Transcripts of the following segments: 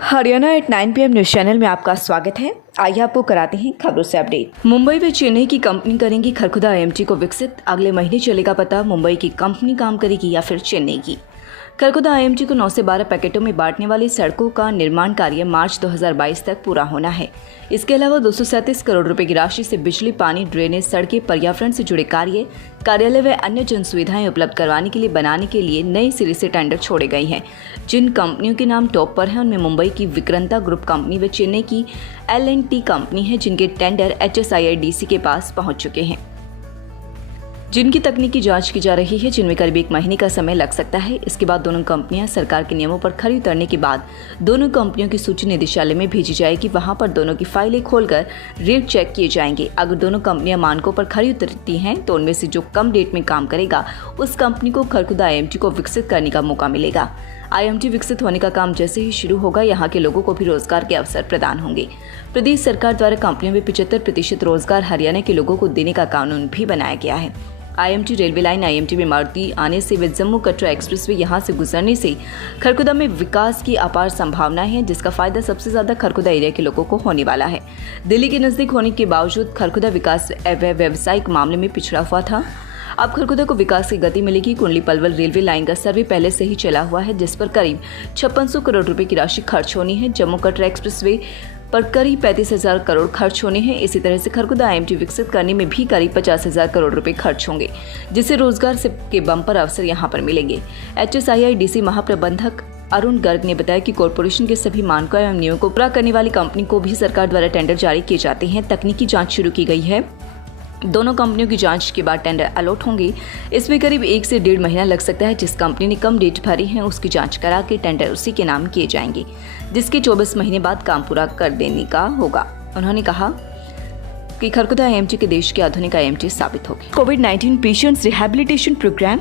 Haryana at 9 PM news channel में आपका स्वागत है। आइए आपको कराते हैं खबरों से अपडेट। मुंबई व चेन्नई की कंपनी करेंगी खरखुदा आईएमटी को विकसित। अगले महीने चलेगा पता मुंबई की कंपनी काम करेगी या फिर चेन्नई की। खरखुदा आईएमटी को 9 से 12 पैकेटों में बांटने वाली सड़कों का निर्माण कार्य मार्च 2022 तक पूरा होना है। इसके अलावा 237 करोड़ रुपए की राशि से बिजली, पानी, ड्रेनेज, सड़कें, पर्यावरण से जुड़े कार्यालय व अन्य जन सुविधाएं उपलब्ध करवाने के लिए बनाने के लिए नए सिरे से टेंडर छोड़े गए हैं। जिन कंपनियों के नाम टॉप पर हैं उनमें मुंबई की विक्रांता ग्रुप कंपनी व चेन्नई की L&T कंपनी है, जिनके टेंडर HSIIDC के पास पहुंच चुके हैं, जिनकी तकनीकी जांच की जा रही है, जिनमें करीब 1 महीने का समय लग सकता है। इसके बाद दोनों कंपनियां सरकार के नियमों पर खरी उतरने के बाद दोनों कंपनियों की सूची निदेशालय में भेजी जाएगी। वहां पर दोनों की फाइलें खोलकर रेट चेक किए जाएंगे। अगर दोनों कंपनियां मानकों पर खरी उतरती हैं तो उनमें से जो कम रेट में काम करेगा उस कंपनी को खरखुदा आईएमटी को विकसित करने का मौका मिलेगा। आईएमटी विकसित होने का काम जैसे ही शुरू होगा, यहाँ के लोगों को भी रोजगार के अवसर प्रदान होंगे। प्रदेश सरकार द्वारा कंपनियों में 75% रोजगार हरियाणा के लोगों को देने का कानून भी बनाया गया है। आईएमटी रेलवे लाइन आईएमटी में मारुति आने से व जम्मू कटरा एक्सप्रेसवे यहां से गुजरने से खरखुदा में विकास की अपार संभावनाएं हैं, जिसका फायदा सबसे ज्यादा खरखुदा एरिया के लोगों को होने वाला है। दिल्ली के नजदीक होने के बावजूद खरखुदा विकास व्यावसायिक मामले में पिछड़ा हुआ था। अब खरखुदा को विकास की गति मिलेगी। कुंडली पलवल रेलवे लाइन का सर्वे पहले से ही चला हुआ है, जिस पर करीब 5600 करोड़ रुपए की राशि खर्च होनी है। जम्मू कटरा एक्सप्रेसवे पर करीब 35,000 करोड़ खर्च होने हैं। इसी तरह से खरखुदा आईएमटी विकसित करने में भी करीब 50,000 करोड़ रुपए खर्च होंगे, जिससे रोजगार के बम्पर अवसर यहां पर मिलेंगे। HSIIDC महाप्रबंधक अरुण गर्ग ने बताया कि कॉरपोरेशन के सभी मानकों एवं नियमों को पूरा करने वाली कंपनी को भी सरकार द्वारा टेंडर जारी किए जाते हैं। तकनीकी जांच शुरू की गई है। दोनों कंपनियों की जांच के बाद टेंडर अलॉट होंगे। इसमें करीब 1 से 1.5 महीना लग सकता है। जिस कंपनी ने कम रेट भरी है उसकी जांच करा के टेंडर उसी के नाम किए जाएंगे, जिसके 24 महीने बाद काम पूरा कर देने का होगा। उन्होंने कहा कि खरखुदा आईएमटी के देश के आधुनिक आईएमटी साबित होगी। कोविड-19 patients rehabilitation programme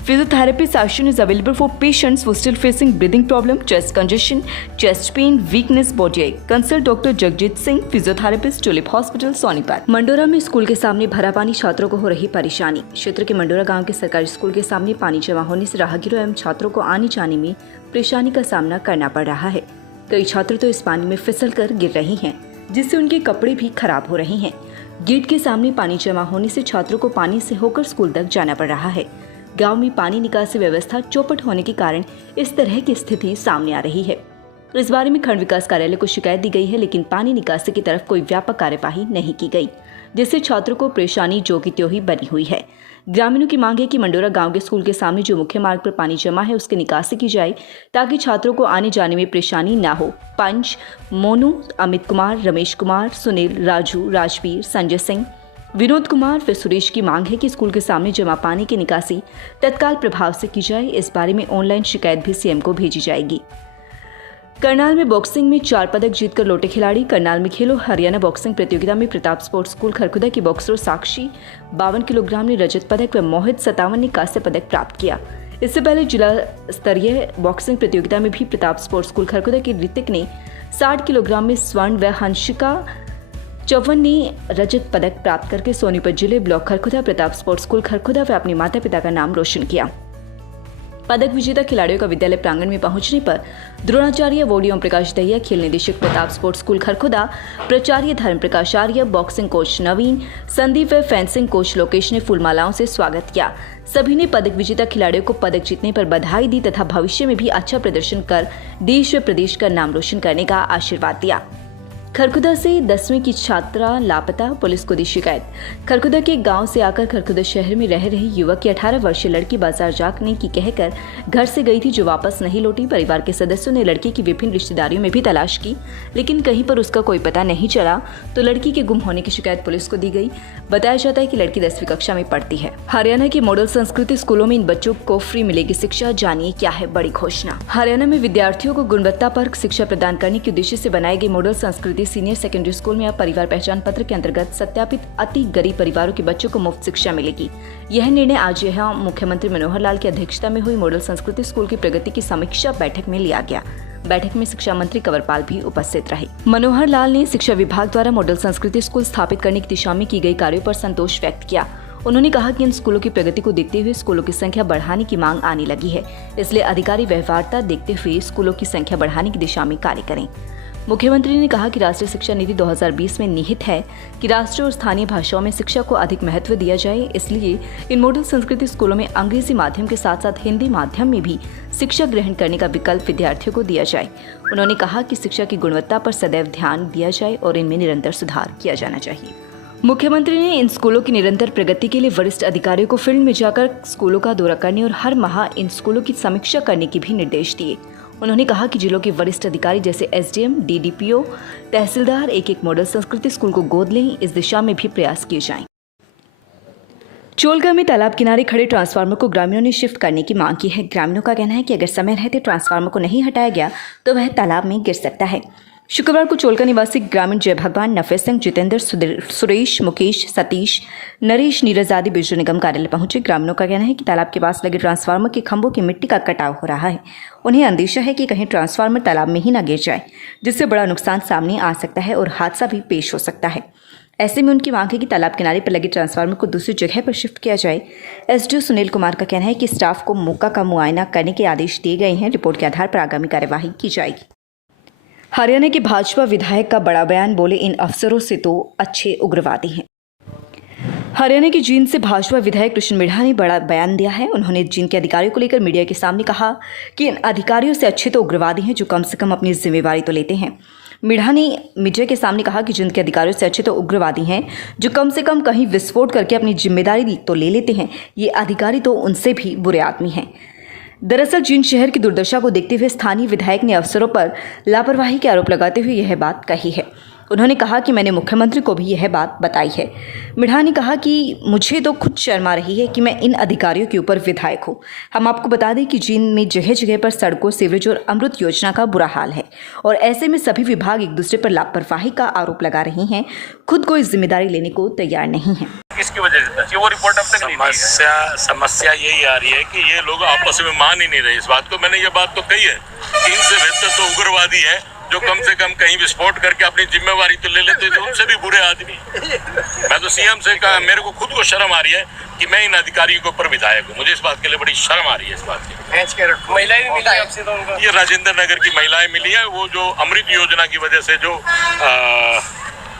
Physiotherapy session is available for patients who are still facing breathing problem, chest congestion, chest pain, weakness, body ache. Consult Dr. Jagjit Singh, physiotherapist, Tulip Hospital, Sonipat. Mandora में school के सामने भरा पानी, छात्रों को हो रही परेशानी। क्षेत्र के मंडोरा गांव के सरकारी स्कूल के सामने पानी जमा होने से राहगीरों एवं छात्रों को आने जाने में परेशानी का सामना करना पड़ रहा है। कई छात्र तो इस पानी में फिसल कर गिर रहे हैं, जिससे उनके कपड़े भी खराब हो रहे हैं। गेट के सामने पानी जमा होने से छात्रों को पानी से होकर स्कूल तक जाना पड़ रहा है। गांव में पानी निकासी व्यवस्था चौपट होने के कारण इस तरह की स्थिति सामने आ रही है। इस बारे में खंड विकास कार्यालय को शिकायत दी गई है, लेकिन पानी निकासी की तरफ कोई व्यापक कार्यवाही नहीं की गई, जिससे छात्रों को परेशानी जो की त्यों ही बनी हुई है। ग्रामीणों की मांग है कि मंडोरा गांव के स्कूल के सामने जो मुख्य मार्ग पर पानी जमा है उसकी निकासी की जाए, ताकि छात्रों को आने जाने में परेशानी न हो। पंच, मोनू, अमित कुमार, रमेश कुमार, सुनील, राजू, राजवीर, संजय सिंह, विनोद कुमार व सुरेश की मांग है कि स्कूल के सामने जमा पानी की निकासी तत्काल प्रभाव से की जाए। इस बारे में ऑनलाइन शिकायत भी सीएम को भेजी जाएगी। करनाल में बॉक्सिंग में 4 पदक जीतकर लौटे खिलाड़ी। करनाल में खेलो हरियाणा बॉक्सिंग प्रतियोगिता में प्रताप स्पोर्ट्स स्कूल खरखुदा की बॉक्सर साक्षी 52 किलोग्राम ने रजत पदक व मोहित 57 ने कांस्य पदक प्राप्त किया। इससे पहले जिला स्तरीय बॉक्सिंग प्रतियोगिता में भी प्रताप स्पोर्ट्स स्कूल खरखुदा के ऋतिक ने 60 किलोग्राम में स्वर्ण व हंसिका 54 ने रजत पदक प्राप्त करके सोनीपत जिले block Kharkhoda Pratap sports school Kharkhoda व अपने माता पिता का नाम रोशन किया। पदक विजेता खिलाड़ियों का विद्यालय प्रांगण में पहुंचने पर द्रोणाचार्य वोडी ओम प्रकाश दहिया, खेल निदेशक प्रताप स्पोर्ट्स स्कूल खरखुदा, प्राचार्य धर्म प्रकाश आर्य, बॉक्सिंग कोच नवीन, संदीप व फेंसिंग कोच लोकेश ने फूलमालाओं से स्वागत किया। सभी ने पदक विजेता खिलाड़ियों को पदक जीतने पर बधाई दी तथा भविष्य में भी अच्छा प्रदर्शन कर देश व प्रदेश का नाम रोशन करने का आशीर्वाद दिया। खरखुदा से 10वीं की छात्रा लापता, पुलिस को दी शिकायत। खरखुदा के गांव से आकर खरखुदा शहर में रह रही युवक की 18 वर्षीय लड़की बाजार जाने की कहकर घर से गई थी, जो वापस नहीं लौटी। परिवार के सदस्यों ने लड़की की विभिन्न रिश्तेदारियों में भी तलाश की, लेकिन कहीं पर उसका कोई पता नहीं चला, तो लड़की के गुम होने की शिकायत पुलिस को दी गई। बताया जाता है कि लड़की 10वीं कक्षा में पढ़ती है। हरियाणा के मॉडल संस्कृति स्कूलों में इन बच्चों को फ्री मिलेगी शिक्षा। जानिए क्या है बड़ी घोषणा। हरियाणा में विद्यार्थियों को गुणवत्तापरक शिक्षा प्रदान करने के उद्देश्य से बनाई गई मॉडल संस्कृति सीनियर सेकेंडरी स्कूल में अब परिवार पहचान पत्र के अंतर्गत सत्यापित अति गरीब परिवारों के बच्चों को मुफ्त शिक्षा मिलेगी। यह निर्णय आज यहां मुख्यमंत्री मनोहर लाल की अध्यक्षता में हुई मॉडल संस्कृति स्कूल की प्रगति की समीक्षा बैठक में लिया गया। बैठक में शिक्षा मंत्री कंवरपाल भी उपस्थित रहे। मनोहर लाल ने शिक्षा विभाग द्वारा मॉडल संस्कृति स्कूल स्थापित करने की दिशा में की गई कार्यों पर संतोष व्यक्त किया। उन्होंने कहा कि इन स्कूलों की प्रगति को देखते हुए स्कूलों की संख्या बढ़ाने की मांग आने लगी है, इसलिए अधिकारी व्यवहार्यता देखते हुए स्कूलों की संख्या बढ़ाने की दिशा में कार्य करें। मुख्यमंत्री ने कहा कि राष्ट्रीय शिक्षा नीति 2020 में निहित है कि राष्ट्रीय और स्थानीय भाषाओं में शिक्षा को अधिक महत्व दिया जाए, इसलिए इन मॉडल संस्कृति स्कूलों में अंग्रेजी माध्यम के साथ साथ हिंदी माध्यम में भी शिक्षा ग्रहण करने का विकल्प विद्यार्थियों को दिया जाए। उन्होंने कहा कि शिक्षा की गुणवत्ता पर सदैव ध्यान दिया जाए और इनमें निरंतर सुधार किया जाना चाहिए। मुख्यमंत्री ने इन स्कूलों की निरंतर प्रगति के लिए वरिष्ठ अधिकारियों को फील्ड में जाकर स्कूलों का दौरा करने और हर माह इन स्कूलों की समीक्षा करने के भी निर्देश दिए। उन्होंने कहा कि जिलों के वरिष्ठ अधिकारी जैसे एसडीएम, डीडीपीओ, तहसीलदार एक मॉडल संस्कृति स्कूल को गोद लें, इस दिशा में भी प्रयास किए जाएं। चोलगा में तालाब किनारे खड़े ट्रांसफार्मर को ग्रामीणों ने शिफ्ट करने की मांग की है। ग्रामीणों का कहना है कि अगर समय रहते ट्रांसफार्मर को नहीं हटाया गया तो वह तालाब में गिर सकता है। शुक्रवार को चोलका निवासी ग्रामीण जय भगवान, नफे सिंह, जितेंद्र, सुरेश, मुकेश, सतीश, नरेश, नीरज आदि बिजली निगम कार्यालय पहुंचे। ग्रामीणों का कहना है कि तालाब के पास लगे ट्रांसफार्मर के खंभों की मिट्टी का कटाव हो रहा है। उन्हें अंदेशा है कि कहीं ट्रांसफार्मर तालाब में ही न गिर जाए, जिससे बड़ा नुकसान सामने आ सकता है और हादसा भी पेश हो सकता है। ऐसे में उनकी मांग है कि तालाब किनारे पर लगे ट्रांसफार्मर को दूसरी जगह पर शिफ्ट किया जाए। एसडीओ सुनील कुमार का कहना है कि स्टाफ को मौका का मुआयना करने के आदेश दिए गए हैं। रिपोर्ट के आधार पर आगामी कार्यवाही की जाएगी। हरियाणा के भाजपा विधायक का बड़ा बयान, बोले इन अफसरों से तो अच्छे उग्रवादी हैं। हरियाणा के जींद से भाजपा विधायक कृष्ण मिढ़ा ने बड़ा बयान दिया है। उन्होंने जींद के अधिकारियों को लेकर मीडिया के सामने कहा कि इन अधिकारियों से अच्छे तो उग्रवादी हैं जो कम से कम अपनी जिम्मेवारी तो लेते हैं। मिढ़ा ने मीडिया के सामने कहा कि जींद के अधिकारियों से अच्छे तो उग्रवादी हैं जो कम से कम कहीं विस्फोट करके अपनी जिम्मेदारी तो ले लेते हैं। ये अधिकारी तो उनसे भी बुरे आदमी हैं। दरअसल जींद शहर की दुर्दशा को देखते हुए स्थानीय विधायक ने अफसरों पर लापरवाही के आरोप लगाते हुए यह बात कही है। उन्होंने कहा कि मैंने मुख्यमंत्री को भी यह बात बताई है। मिढ़ा ने कहा कि मुझे तो खुद शर्म आ रही है कि मैं इन अधिकारियों के ऊपर विधायक हूँ। हम आपको बता दें कि जींद में जगह जगह पर सड़कों, सीवरेज और अमृत योजना का बुरा हाल है और ऐसे में सभी विभाग एक दूसरे पर लापरवाही का आरोप लगा रहे हैं, खुद कोई जिम्मेदारी लेने को तैयार नहीं है। किसकी वजह से वो रिपोर्ट अब तक समस्या यही आ रही है कि ये लोग आपस में मान ही नहीं रहे इस बात को। मैंने ये बात तो कही है कि इनसे बेहतर तो उग्रवादी है जो कम से कम कहीं विस्फोट करके अपनी जिम्मेवारी तो ले लेते थे, उनसे भी बुरे आदमी। मैं तो सीएम से कहा, मेरे को खुद को शर्म आ रही है कि मैं इन अधिकारियों के ऊपर विधायक हूँ। मुझे इस बात के लिए बड़ी शर्म आ रही है। इस बात की महिलाएं भी मिली आपसे, तो ये राजेंद्र नगर की महिलाएं मिली है। वो जो अमृत योजना की वजह से जो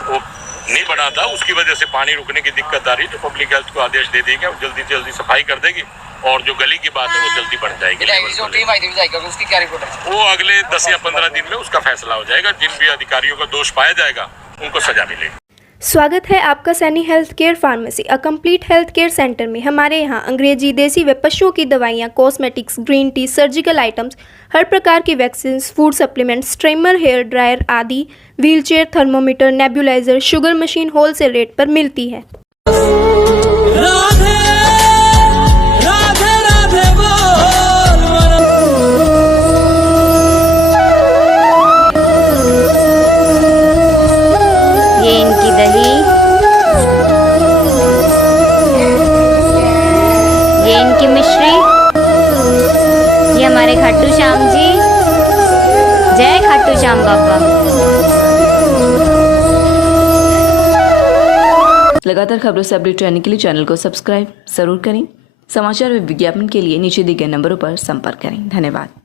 वो नहीं बना था, उसकी वजह से पानी रुकने की दिक्कत आ रही है, तो पब्लिक हेल्थ को आदेश दे देगा, जल्दी से जल्दी सफाई कर देगी और जो गली की बात है वो जल्दी बन जाएगी। जो टीम आई थी उसकी क्या रिपोर्ट है? वो अगले 10 या 15 दिन में उसका फैसला हो जाएगा। जिन भी अधिकारियों का दोष पाया जाएगा उनको सजा मिलेगी। स्वागत है आपका Saini health care pharmacy, a complete health care centre में। हमारे यहाँ अंग्रेजी, देसी व पशुओं की दवाइयाँ, cosmetics, green tea, surgical items, हर प्रकार की vaccine, food supplements, steamer, hair dryer आदि, wheelchair, thermometer, nebuliser, sugar machine wholesale rate पर मिलती है। ये इनकी दही, ये इनकी मिश्री, ये हमारे खाटू श्याम जी। जय खाटू श्याम बाबा। लगातार खबरों से अपडेट रहने के लिए चैनल को सब्सक्राइब जरूर करें। समाचार व विज्ञापन के लिए नीचे दिए गए नंबरों पर संपर्क करें। धन्यवाद।